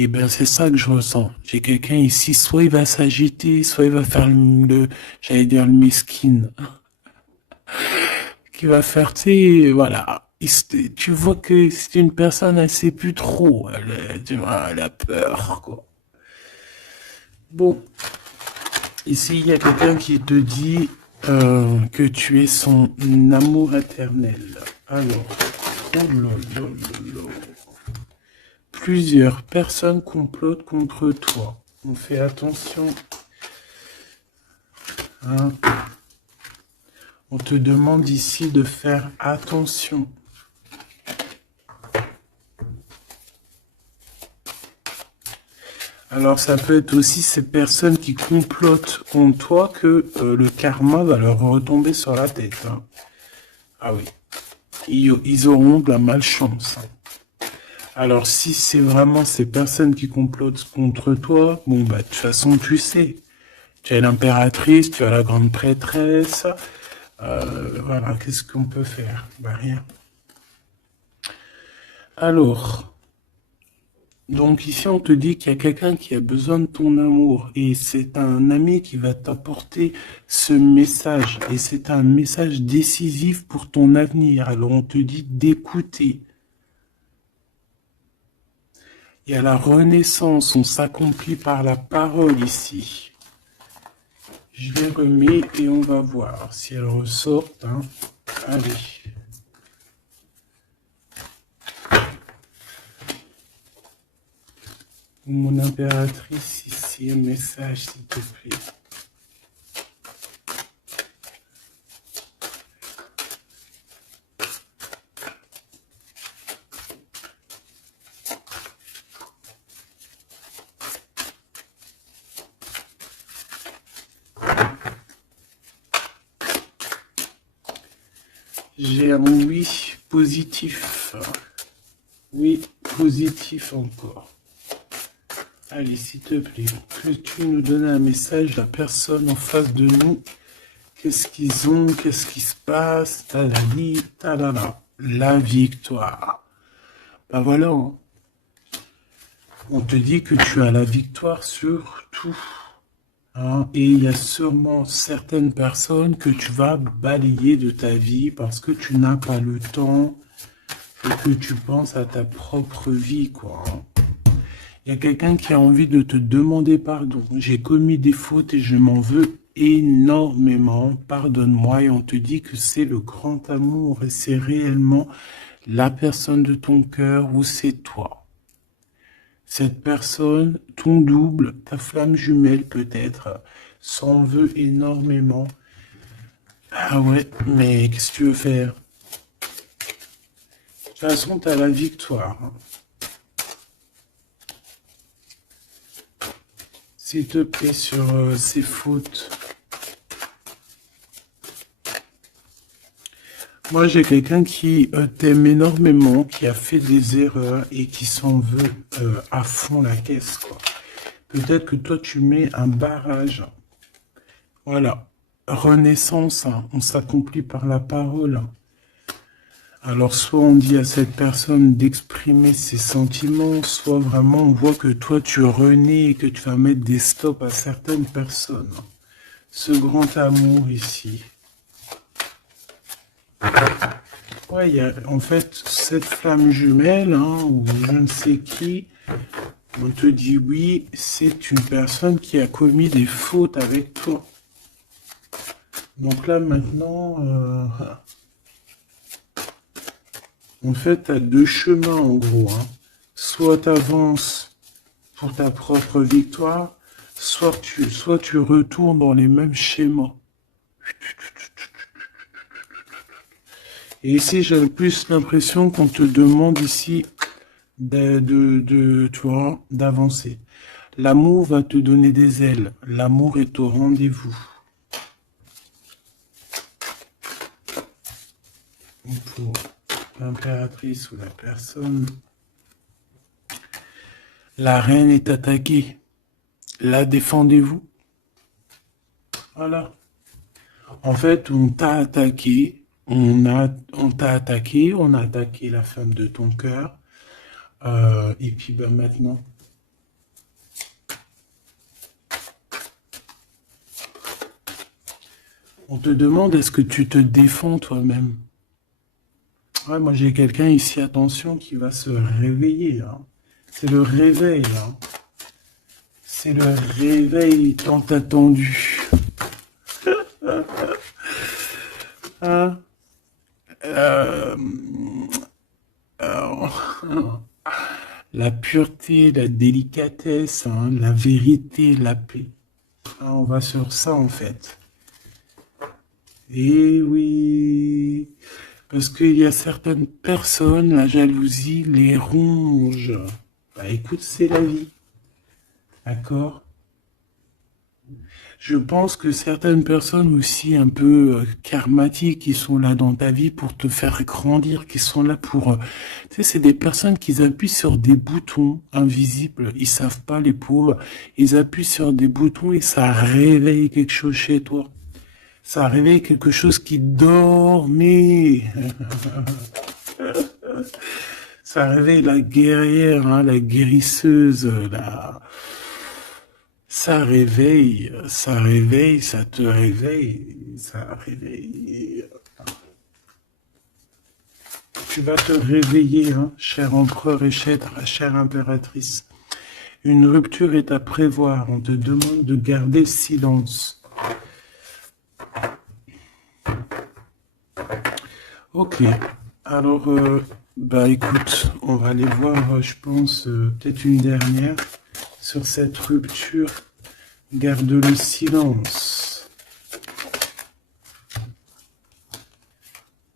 Et ben c'est ça que je ressens. J'ai quelqu'un ici, soit il va s'agiter, soit il va faire j'allais dire le miskin, qui va faire, tu sais, voilà. Tu vois que c'est une personne, elle sait plus trop, tu vois, elle a peur, quoi. Bon, ici il y a quelqu'un qui te dit que tu es son amour éternel. Alors, oh là là là là. Plusieurs personnes complotent contre toi. On fait attention. Hein. On te demande ici de faire attention. Alors ça peut être aussi ces personnes qui complotent contre toi que le karma va leur retomber sur la tête. Hein. Ah oui. Ils auront de la malchance. Alors si c'est vraiment ces personnes qui complotent contre toi, bon bah de toute façon tu sais. Tu as l'impératrice, tu as la grande prêtresse. Voilà, qu'est-ce qu'on peut faire? Bah rien. Alors, donc ici on te dit qu'il y a quelqu'un qui a besoin de ton amour et c'est un ami qui va t'apporter ce message et c'est un message décisif pour ton avenir. Alors on te dit d'écouter. Il y a la renaissance, on s'accomplit par la parole ici. Je les remets et on va voir si elles ressortent. Hein. Allez. Mon impératrice, ici, un message, s'il te plaît. J'ai un oui positif. Oui, positif encore. Allez, s'il te plaît, que tu nous donnes un message, la personne en face de nous. Qu'est-ce qu'ils ont, qu'est-ce qui se passe, talali, talala. La victoire. Ben voilà, hein. On te dit que tu as la victoire sur tout. Hein, et il y a sûrement certaines personnes que tu vas balayer de ta vie parce que tu n'as pas le temps et que tu penses à ta propre vie, quoi. Hein. Il y a quelqu'un qui a envie de te demander pardon. J'ai commis des fautes et je m'en veux énormément. Pardonne-moi. Et on te dit que c'est le grand amour et c'est réellement la personne de ton cœur ou c'est toi. Cette personne, ton double, ta flamme jumelle peut-être, s'en veut énormément. Ah ouais, mais qu'est-ce que tu veux faire? De toute façon, tu as la victoire. S'il te plaît, sur ces fautes. Moi, j'ai quelqu'un qui t'aime énormément, qui a fait des erreurs et qui s'en veut à fond la caisse, quoi. Peut-être que toi, tu mets un barrage. Voilà. Renaissance, hein. On s'accomplit par la parole. Alors, soit on dit à cette personne d'exprimer ses sentiments, soit vraiment on voit que toi, tu renais et que tu vas mettre des stops à certaines personnes. Ce grand amour ici. Ouais, il y a en fait cette flamme jumelle, hein, ou je ne sais qui, on te dit oui, c'est une personne qui a commis des fautes avec toi. Donc là maintenant, en fait, tu as deux chemins en gros. Hein. Soit tu avances pour ta propre victoire, soit tu retournes dans les mêmes schémas. Et ici, j'ai plus l'impression qu'on te demande ici tu vois, d'avancer. L'amour va te donner des ailes. L'amour est au rendez-vous. Pour l'impératrice ou la personne, la reine est attaquée. La défendez-vous. Voilà. En fait, on t'a attaqué. On t'a attaqué. On a attaqué la femme de ton cœur. Et puis ben maintenant, On te demande, est-ce que tu te défends toi-même? Ouais, moi j'ai quelqu'un ici, attention, qui va se réveiller, hein. C'est le réveil, hein. C'est le réveil tant attendu. Hein. Euh, la pureté, la délicatesse, hein, la vérité, la paix. Ah, on va sur ça en fait. Et oui, parce qu'il y a certaines personnes, la jalousie les ronge. Bah écoute, c'est la vie, d'accord? Je pense que certaines personnes aussi un peu karmatiques qui sont là dans ta vie pour te faire grandir, qui sont là pour... tu sais, c'est des personnes qui appuient sur des boutons invisibles. Ils savent pas, les pauvres. Ils appuient sur des boutons et ça réveille quelque chose chez toi. Ça réveille quelque chose qui dormait. Ça réveille la guerrière, hein, la guérisseuse, la... ça réveille, ça te réveille, ça réveille. Tu vas te réveiller, hein, cher empereur et chère impératrice. Une rupture est à prévoir, on te demande de garder silence. Ok, alors, bah écoute, on va aller voir, je pense, peut-être une dernière sur cette rupture. Garde le silence.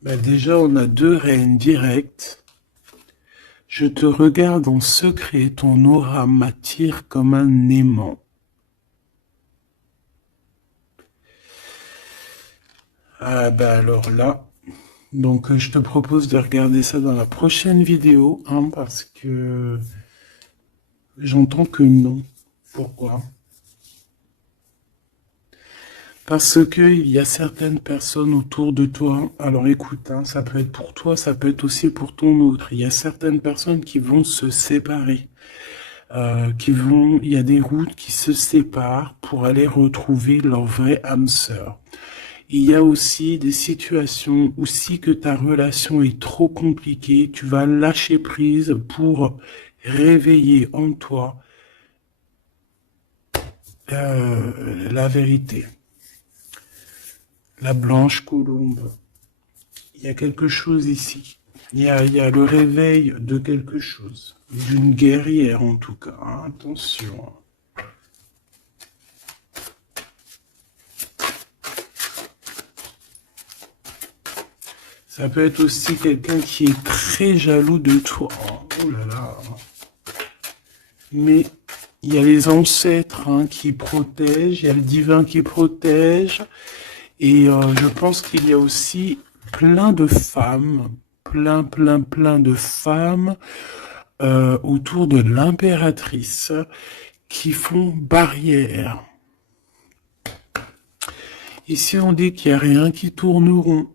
Bah déjà, on a 2 reines directes. Je te regarde en secret, ton aura m'attire comme un aimant. Ah bah alors là, donc je te propose de regarder ça dans la prochaine vidéo, hein, parce que j'entends que non. Pourquoi? Parce que il y a certaines personnes autour de toi. Alors écoute, hein, ça peut être pour toi, ça peut être aussi pour ton autre. Il y a certaines personnes qui vont se séparer, il y a des routes qui se séparent pour aller retrouver leur vraie âme sœur. Il y a aussi des situations où si que ta relation est trop compliquée, tu vas lâcher prise pour réveiller en toi la vérité. La blanche colombe. Il y a quelque chose ici. Il y a le réveil de quelque chose. D'une guerrière en tout cas. Hein, attention. Ça peut être aussi quelqu'un qui est très jaloux de toi. Oh là là. Mais il y a les ancêtres, hein, qui protègent, il y a le divin qui protège. Et je pense qu'il y a aussi plein de femmes, plein de femmes autour de l'impératrice qui font barrière. Ici, on dit qu'il n'y a rien qui tourne rond.